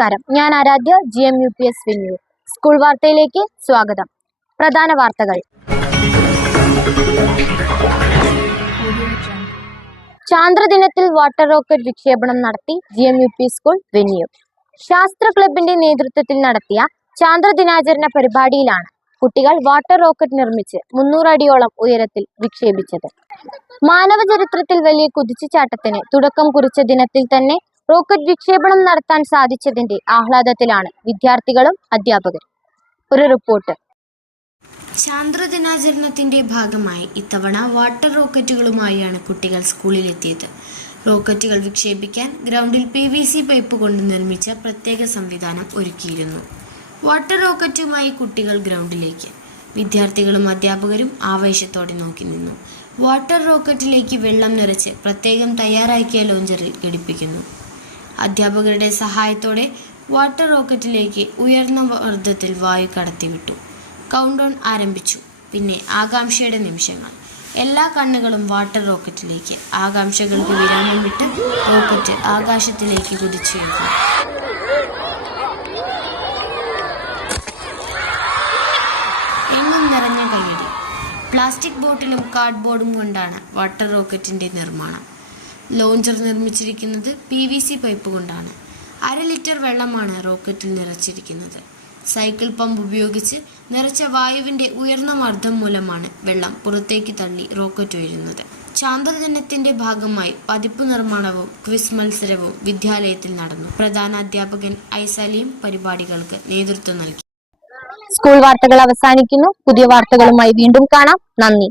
നമസ്കാരം, ഞാൻ Aaradhya. GMUPS venue school വാർത്തയിലേക്ക് സ്വാഗതം. പ്രധാന വാർത്തകൾ. ചാന്ദ്രദിനത്തിൽ വാട്ടർ റോക്കറ്റ് വിക്ഷേപണം നടത്തി GMUP സ്കൂൾ വെന്യൂ. ശാസ്ത്ര ക്ലബിന്റെ നേതൃത്വത്തിൽ നടത്തിയ ചാന്ദ്രദിനാചരണ പരിപാടിയിലാണ് കുട്ടികൾ വാട്ടർ റോക്കറ്റ് നിർമ്മിച്ച് 300 അടിയോളം ഉയരത്തിൽ വിക്ഷേപിച്ചത്. മാനവ ചരിത്രത്തിൽ വലിയ കുതിച്ചുചാട്ടത്തിന് തുടക്കം കുറിച്ച ദിനത്തിൽ തന്നെ റോക്കറ്റ് വിക്ഷേപണം നടത്താൻ സാധിച്ചതിന്റെ ആഹ്ലാദത്തിലാണ് വിദ്യാർത്ഥികളും അധ്യാപകരും. ഒരു റിപ്പോർട്ട്. ചാന്ദ്രദിനാചരണത്തിന്റെ ഭാഗമായി ഇത്തവണ വാട്ടർ റോക്കറ്റുകളുമായാണ് കുട്ടികൾ സ്കൂളിലെത്തിയത്. റോക്കറ്റുകൾ വിക്ഷേപിക്കാൻ ഗ്രൗണ്ടിൽ PVC പൈപ്പ് കൊണ്ട് നിർമ്മിച്ച പ്രത്യേക സംവിധാനം ഒരുക്കിയിരുന്നു. വാട്ടർ റോക്കറ്റുമായി കുട്ടികൾ ഗ്രൗണ്ടിലേക്ക്. വിദ്യാർത്ഥികളും അധ്യാപകരും ആവേശത്തോടെ നോക്കി നിന്നു. വാട്ടർ റോക്കറ്റിലേക്ക് വെള്ളം നിറച്ച് പ്രത്യേകം തയ്യാറാക്കിയ ലോഞ്ചറിൽ ഘടിപ്പിക്കുന്നു. അധ്യാപകരുടെ സഹായത്തോടെ വാട്ടർ റോക്കറ്റിലേക്ക് ഉയർന്ന മർദ്ദത്തിൽ വായു കടത്തിവിട്ടു. കൗണ്ട് ഡൗൺ ആരംഭിച്ചു. പിന്നെ ആകാംക്ഷയുടെ നിമിഷങ്ങൾ. എല്ലാ കണ്ണുകളും വാട്ടർ റോക്കറ്റിലേക്ക്. ആകാംക്ഷകൾക്ക് വിരാമം വിട്ട് റോക്കറ്റ് ആകാശത്തിലേക്ക് കുതിച്ചുയർന്നു. എങ്ങും നിറഞ്ഞ കയ്യടി. പ്ലാസ്റ്റിക് ബോട്ടിലും കാർഡ്ബോർഡും കൊണ്ടാണ് വാട്ടർ റോക്കറ്റിന്റെ നിർമ്മാണം. ലോഞ്ചർ നിർമ്മിച്ചിരിക്കുന്നത് PVC പൈപ്പ് കൊണ്ടാണ്. 1/2 ലിറ്റർ വെള്ളമാണ് റോക്കറ്റിൽ നിറച്ചിരിക്കുന്നത്. സൈക്കിൾ പമ്പ് ഉപയോഗിച്ച് നിറച്ച വായുവിന്റെ ഉയർന്ന മർദ്ദം മൂലമാണ് വെള്ളം പുറത്തേക്ക് തള്ളി റോക്കറ്റ് ഉയരുന്നത്. ചാന്ദ്രദിനത്തിന്റെ ഭാഗമായി പതിപ്പ് നിർമ്മാണവും ക്വിസ് മത്സരവും വിദ്യാലയത്തിൽ നടന്നു. പ്രധാന അധ്യാപകൻ ഐസലീം പരിപാടികൾക്ക് നേതൃത്വം നൽകി. സ്കൂൾ വാർത്തകൾ അവസാനിക്കുന്നു. പുതിയ വാർത്തകളുമായി വീണ്ടും കാണാം. നന്ദി.